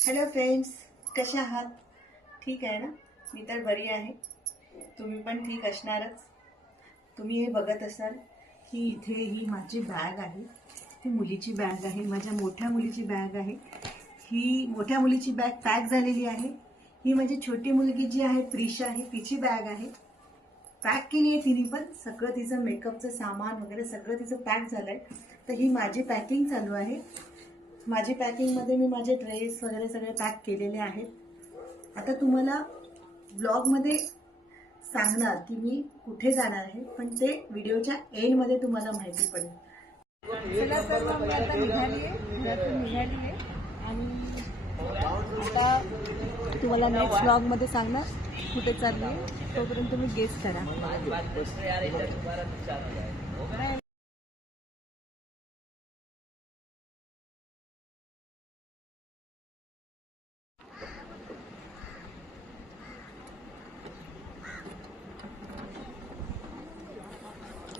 Hello friends, कशा आहात? ठीक आहे ना? मी तर बरी आहे. तुम्ही पण ठीक असणारच. तुम्ही हे बघत असाल की इथे ही माझी बॅग आहे. ही मुलीची बॅग आहे, माझ्या मोठ्या मुलीची बॅग आहे. ही मोठ्या मुलीची बॅग पॅक झालेली आहे. ही माझी छोटी मुलगी जी आहे प्रिशा आहे, तिची बॅग आहे. पॅक केली आहे तिने पण. सगळं तिचं मेकअपचं सामान वगैरे सगळं तिचं पॅक झालं आहे. तर ही माझी पॅकिंग चालू आहे. माझी पॅकिंगमध्ये मी माझे ड्रेस वगैरे सगळे पॅक केलेले आहेत. आता तुम्हाला ब्लॉगमध्ये सांगणार की मी कुठे जाणार आहे, पण ते व्हिडिओच्या एंडमध्ये तुम्हाला माहिती पडेल. चला तर मग मी आता निघाली आहे आणि आता तुम्हाला नेक्स्ट ब्लॉगमध्ये सांगणार कुठे चालली आहे. तोपर्यंत तुम्ही गेस करा.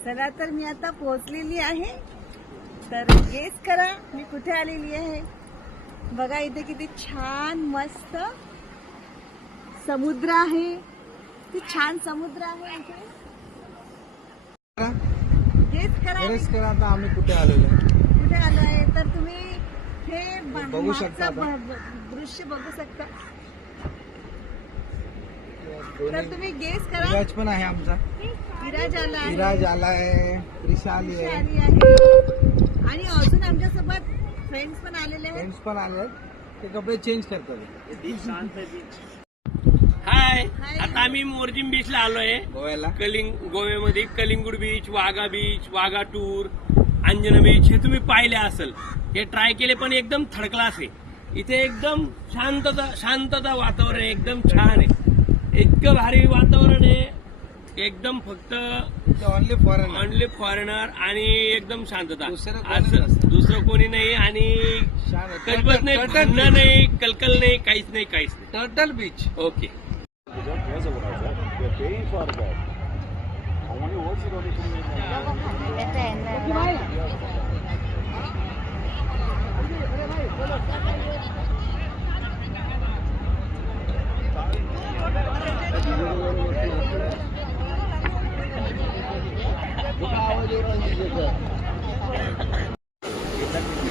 चला तर मी आता पोहोचलेली आहे. तर गेस करा मी कुठे आलेली आहे. बघा इथे किती छान मस्त समुद्र आहे. किती छान समुद्र आहे इथे. गेस करा आता आम्ही कुठे आलेलो कुठे आलो आहे. तर तुम्ही हे बघू शकता दृश्य बघू शकता. तर तुम्ही गेस करा. विराज पण आहे आमचा. विराज आलाय, प्रिशा आली आहे आणि अजून आमच्यासोबत फ्रेंड्स पण आलेले आहेत. फ्रेंड्स पण आले. ते कपडे चेंज करतात. हाय, आता आम्ही मोरजिम बीचला आलोय. गोव्याला गोव्यामध्ये Calangute beach, Vagator, Anjuna beach हे तुम्ही पाहिले असेल. हे ट्राय केले पण एकदम थर्ड क्लास आहे. इथे एकदम शांतता वातावरण आहे. एकदम छान आहे. इतकं भारी वातावरण आहे. एकदम फक्त ऑनली फॉरेनर आणि एकदम शांतता. दुसरं कोणी नाही आणि कल्पत नाही, भांडणं नाही, कलकल नाही, काहीच नाही. Turtle beach. ओके.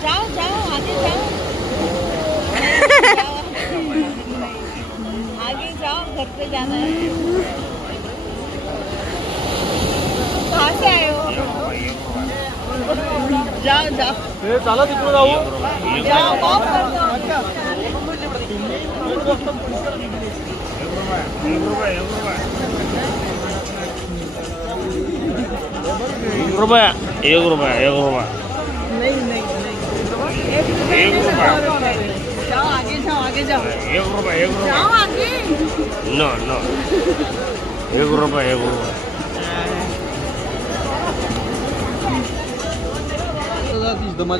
जाओ आगे जाओ. आगे जाओ, घर पे जाना है. कहाँ से आए हो? जाओ चला तिकडे जाऊ. जाओ ऑफ कर दो. एक रुपया नहीं. एक रुपया. जाओ आगे जाओ. एक रुपया जाओ आगे. नो एक रुपया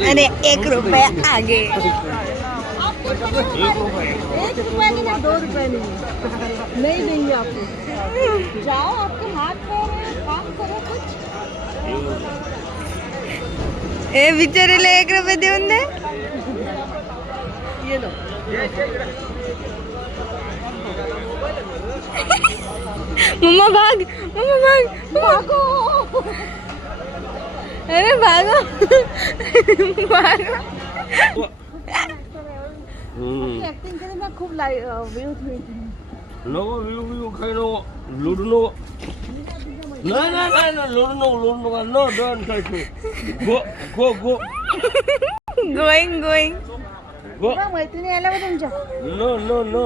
अरे 1 रुपया आगे. एक रुपया 1 रुपया नहीं, 2 रुपये नहीं देंगे आपको. जाओ, आपके हाथ पैर है, काम करो कुछ. ए बिचारीला 1 रुपये देऊन दे. ये लो. मम्मा भाग. भागो. अरे भागो. ऍक्टिंग केली ना खूप व्ह्यूज मिळतील. नको व्यू काही नको. लुडू नको. नाही लुडू नको. No don't touch me. Go going go. मैत्रिणी यायला बघ तुमच्या. नो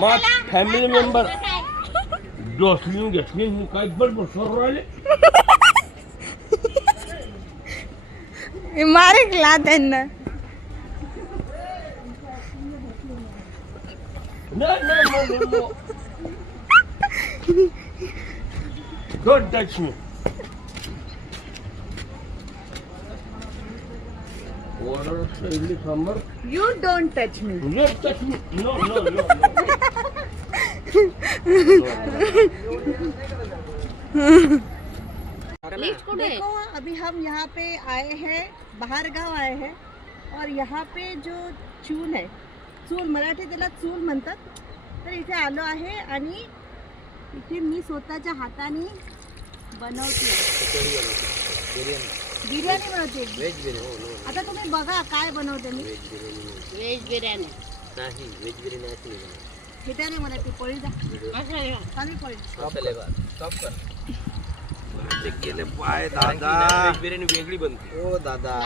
मा फॅमिली मेंबर डोसली घेतली काय बरोबर सर राहिले. मारे ला त्यांना. No. Don't touch me. Water English number. You don't touch me. Don't touch me. No. देखो अभी हम यहाँ पे आए हैं, बाहर गांव आए हैं. और यहाँ पे जो चूल आहे, चूल मराठी त्याला चूल म्हणतात. तर इथे आलो आहे आणि इथे मी स्वतःच्या हाताने बनवते, बिर्याणी बनवते. आता तुम्ही बघा काय बनवते मी. व्हेज बिर्याणी नाही व्हेज बिर्याणी हे नाही मला ती पोळी द्या, चालेल पोळी. स्टॉप कर पाय दादा व्हेज बिर्याणी वेगळी बनते. ओ दादा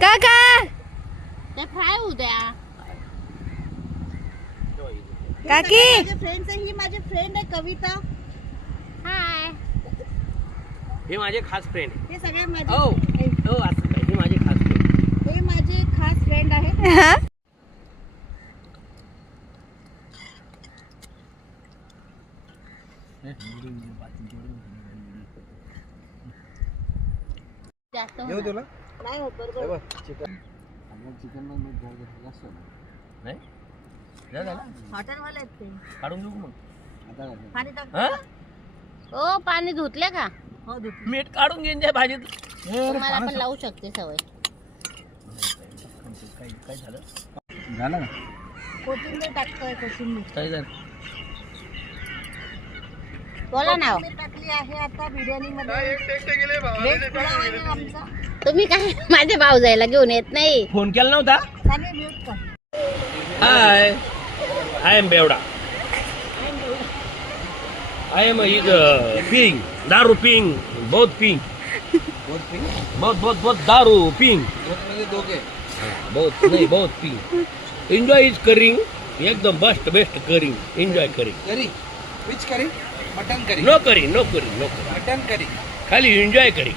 काका ते फ्राय होऊ द्या. काकी माझे फ्रेंड्स आहे, ही माझी फ्रेंड आहे कविता. हाय. हे माझे खास फ्रेंड हे सगळे हो माझे हो असं नाही, हे माझे खास फ्रेंड. हे माझे खास फ्रेंड आहेत. हा? जास्त येऊ होणार. तुला नाही होत बरोबर. चिकन चिकन जास्त नाही नाही झालं? हॉटेलवाले आहेत ते. काढून देऊ मग आता पाणी टाक. हा? ओ पाणी धुतले का? हो देते. मीठ काढून घेऊन द्या भाजीत. तुम्हाला पण लावू शकते सवय. काय झालं झालं ना कोथिंबीर टाकतोय, कोथिंबीर. काय झालं बोला ना. कोथिंबीर टाकली आहे आता बिर्याणी मध्ये. व्हेज पुलाव आहे आमचा. तुम्ही काय माझे भाऊ जायला घेऊन येत नाही. फोन केला नव्हता. चालेल म्यूट कर. हाय आय एम बेवडा. I am ping, दारू ping, बहुत ping, बहुत दारू ping, म्हणजे दोघे बहुत नहीं बहुत ping. Enjoy is करिंग, एकदम बेस्ट करिंग, enjoy करिंग. Curry which curry mutton curry No curry. Mutton curry खाली enjoy करिंग.